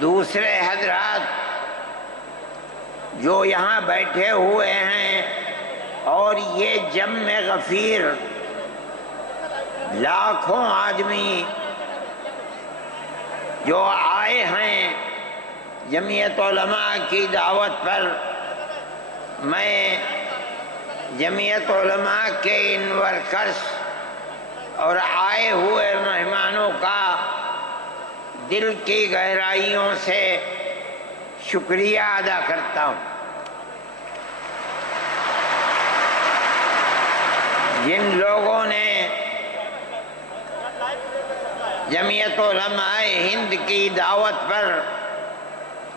دوسرے حضرات جو یہاں بیٹھے ہوئے ہیں اور یہ جمع غفیر لاکھوں آدمی جو آئے ہیں جمعیت علماء کی دعوت پر، میں جمعیت علماء کے ان ورکرز اور آئے ہوئے مہمانوں کا دل کی گہرائیوں سے شکریہ ادا کرتا ہوں۔ جن لوگوں نے جمعیت علماء ہند کی دعوت پر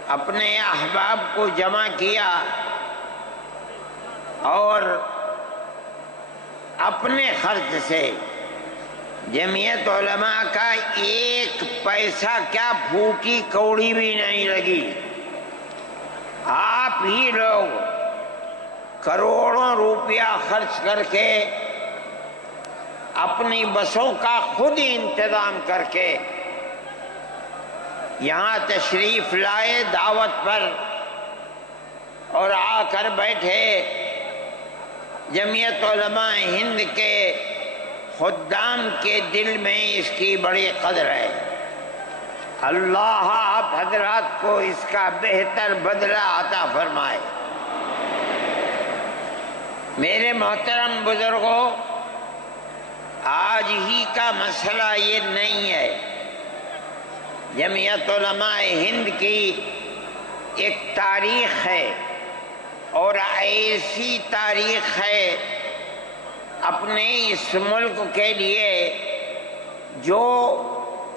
اپنے احباب کو جمع کیا اور اپنے خرچ سے جمعیت علماء کا ایک پیسہ کیا پھوٹی کوڑی بھی نہیں لگی، آپ ہی لوگ کروڑوں روپیہ خرچ کر کے اپنی بسوں کا خود ہی انتظام کر کے یہاں تشریف لائے دعوت پر اور آ کر بیٹھے۔ جمعیت علماء ہند کے خدام کے دل میں اس کی بڑی قدر ہے۔ اللہ آپ حضرات کو اس کا بہتر بدلہ عطا فرمائے۔ میرے محترم بزرگوں، آج ہی کا مسئلہ یہ نہیں ہے۔ جمعیت علماء ہند کی ایک تاریخ ہے اور ایسی تاریخ ہے اپنے اس ملک کے لیے جو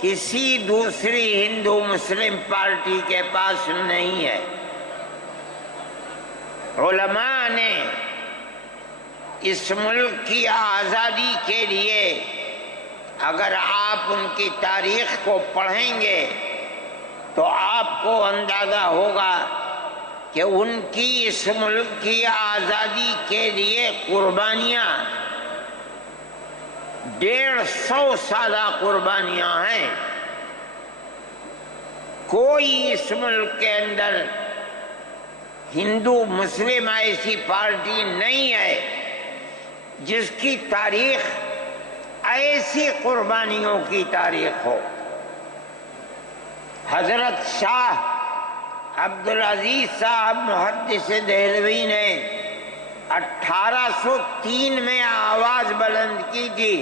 کسی دوسری ہندو مسلم پارٹی کے پاس نہیں ہے۔ علماء نے اس ملک کی آزادی کے لیے اگر آپ ان کی تاریخ کو پڑھیں گے تو آپ کو اندازہ ہوگا کہ ان کی اس ملک کی آزادی کے لیے قربانیاں 150 سالہ قربانیاں ہیں۔ کوئی اس ملک کے اندر ہندو مسلم ایسی پارٹی نہیں ہے جس کی تاریخ ایسی قربانیوں کی تاریخ ہو۔ حضرت شاہ عبدالعزیز صاحب محدث دہلوی نے 1803 میں آواز بلند کی تھی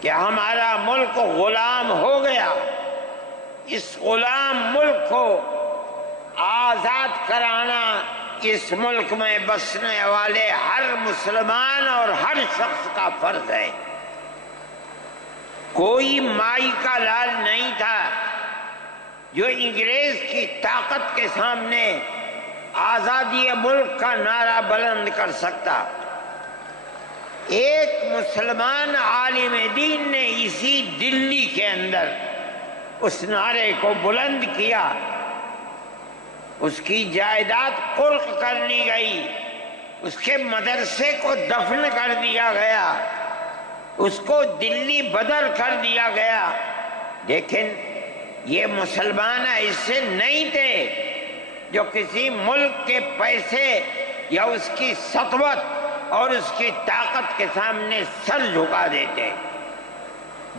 کہ ہمارا ملک غلام ہو گیا، اس غلام ملک کو آزاد کرانا اس ملک میں بسنے والے ہر مسلمان اور ہر شخص کا فرض ہے۔ کوئی مائی کا لال نہیں تھا جو انگریز کی طاقت کے سامنے آزادی ملک کا نعرہ بلند کر سکتا۔ ایک مسلمان عالم دین نے اسی دلی کے اندر اس نعرے کو بلند کیا، اس کی جائیداد قلق کر لی گئی، اس کے مدرسے کو دفن کر دیا گیا، اس کو دلی بدر کر دیا گیا، لیکن یہ مسلمان ایسے نہیں تھے جو کسی ملک کے پیسے یا اس کی سطوت اور اس کی طاقت کے سامنے سر جھکا دیتے۔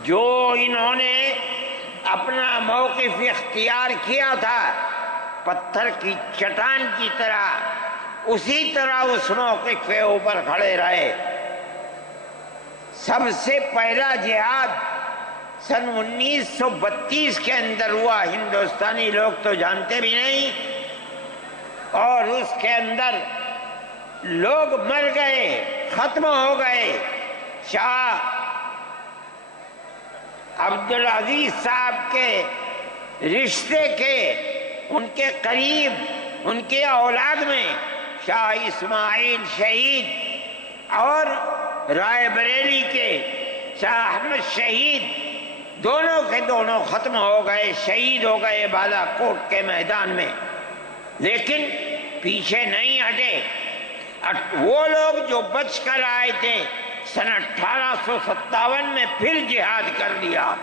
جو انہوں نے اپنا موقف اختیار کیا تھا پتھر کی چٹان کی طرح، اسی طرح اس موقف کے اوپر کھڑے رہے۔ سب سے پہلا جہاد سن 1932 کے اندر ہوا، ہندوستانی لوگ تو جانتے بھی نہیں، اور اس کے اندر لوگ مر گئے، ختم ہو گئے۔ شاہ عبدالعزیز صاحب کے رشتے کے، ان کے قریب، ان کے اولاد میں شاہ اسماعیل شہید اور رائے بریلی کے شاہ احمد شہید، دونوں کے دونوں ختم ہو گئے، شہید ہو گئے بالا کوٹ کے میدان میں۔ لیکن پیچھے نہیں ہٹے۔ وہ لوگ جو بچ کر آئے تھے سن 1857 میں پھر جہاد کر دیا،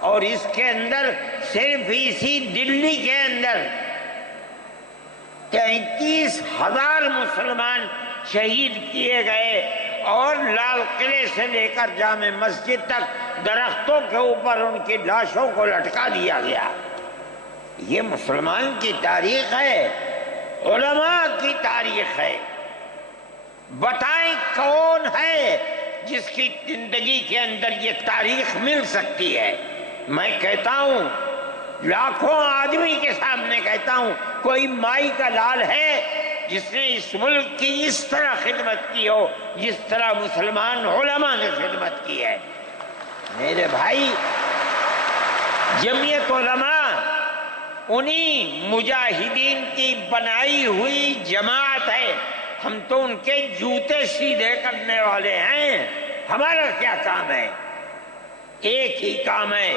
اور اس کے اندر صرف اسی دلی کے اندر 33,000 مسلمان شہید کیے گئے، اور لال قلعے سے لے کر جامع مسجد تک درختوں کے اوپر ان کی لاشوں کو لٹکا دیا گیا۔ یہ مسلمان کی تاریخ ہے، علماء کی تاریخ ہے۔ بتائیں کون ہے جس کی زندگی کے اندر یہ تاریخ مل سکتی ہے؟ میں کہتا ہوں، لاکھوں آدمی کے سامنے کہتا ہوں، کوئی مائی کا لال ہے جس نے اس ملک کی اس طرح خدمت کی ہو جس طرح مسلمان علماء نے خدمت کی ہے؟ میرے بھائی، جمعیت علماء انہی مجاہدین کی بنائی ہوئی جماعت ہے۔ ہم تو ان کے جوتے سیدھے کرنے والے ہیں۔ ہمارا کیا کام ہے؟ ایک ہی کام ہے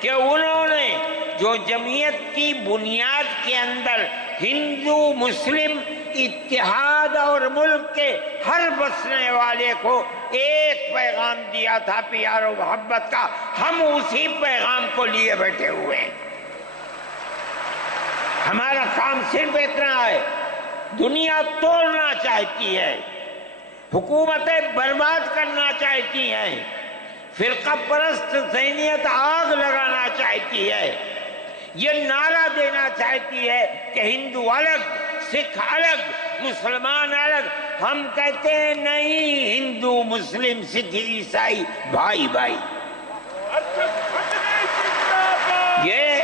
کہ انہوں نے جو جمعیت کی بنیاد کے اندر ہندو مسلم اتحاد اور ملک کے ہر بسنے والے کو ایک پیغام دیا تھا پیار و محبت کا، ہم اسی پیغام کو لیے بیٹھے ہوئے ہیں۔ ہمارا کام صرف اتنا ہے، دنیا توڑنا چاہتی ہے، حکومتیں برباد کرنا چاہتی ہیں، فرقہ پرست ذہنیت آگ لگانا چاہتی ہے، یہ نعرہ دینا چاہتی ہے کہ ہندو الگ، سکھ الگ، مسلمان الگ۔ ہم کہتے ہیں نہیں، ہندو مسلم سکھ عیسائی بھائی بھائی۔ یہ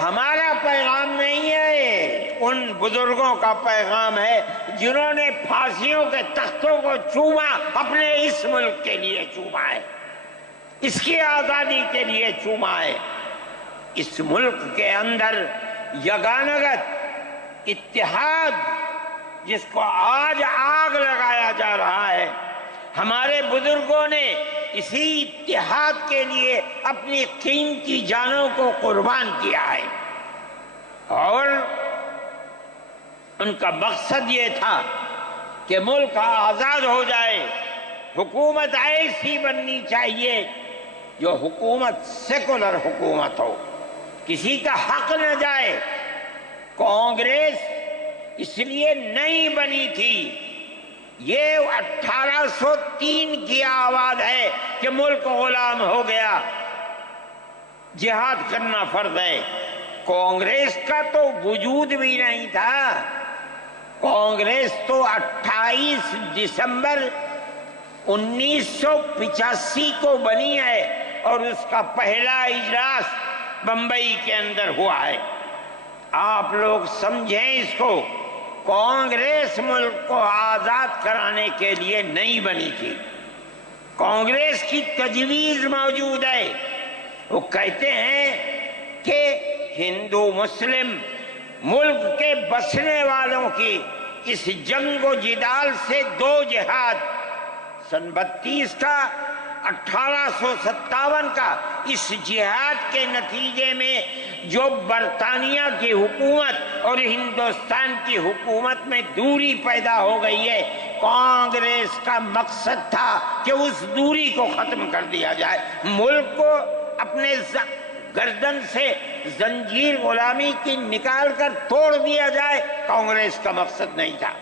ہمارا پیغام نہیں ہے، ان بزرگوں کا پیغام ہے جنہوں نے پھانسیوں کے تختوں کو چوما، اپنے اس ملک کے لیے چوما ہے، اس کی آزادی کے لیے چوما ہے۔ اس ملک کے اندر یگانگت اتحاد جس کو آج آگ لگایا جا رہا ہے، ہمارے بزرگوں نے اسی اتحاد کے لیے اپنی قیمتی جانوں کو قربان کیا ہے، اور ان کا مقصد یہ تھا کہ ملک آزاد ہو جائے، حکومت ایسی بننی چاہیے جو حکومت سیکولر حکومت ہو، کسی کا حق نہ جائے۔ کانگریس اس لیے نہیں بنی تھی، یہ 1803 کی آواز ہے کہ ملک غلام ہو گیا، جہاد کرنا فرض ہے۔ کانگریس کا تو وجود بھی نہیں تھا، کانگریس تو 28 دسمبر 1985 کو بنی ہے، اور اس کا پہلا اجلاس بمبئی کے اندر ہوا ہے۔ آپ لوگ سمجھیں اس کو، کانگریس ملک کو آزاد کرانے کے لیے نہیں بنی تھی، کانگریس کی تجویز موجود ہے۔ وہ کہتے ہیں کہ ہندو مسلم ملک کے بسنے والوں کی اس جنگ و جدال سے دو جہاد، سن 32 کا 1857 کا، اس جہاد کے نتیجے میں جو برطانیہ کی حکومت اور ہندوستان کی حکومت میں دوری پیدا ہو گئی ہے، کانگریس کا مقصد تھا کہ اس دوری کو ختم کر دیا جائے، ملک کو اپنے گردن سے زنجیر غلامی کی نکال کر توڑ دیا جائے۔ کانگریس کا مقصد نہیں تھا۔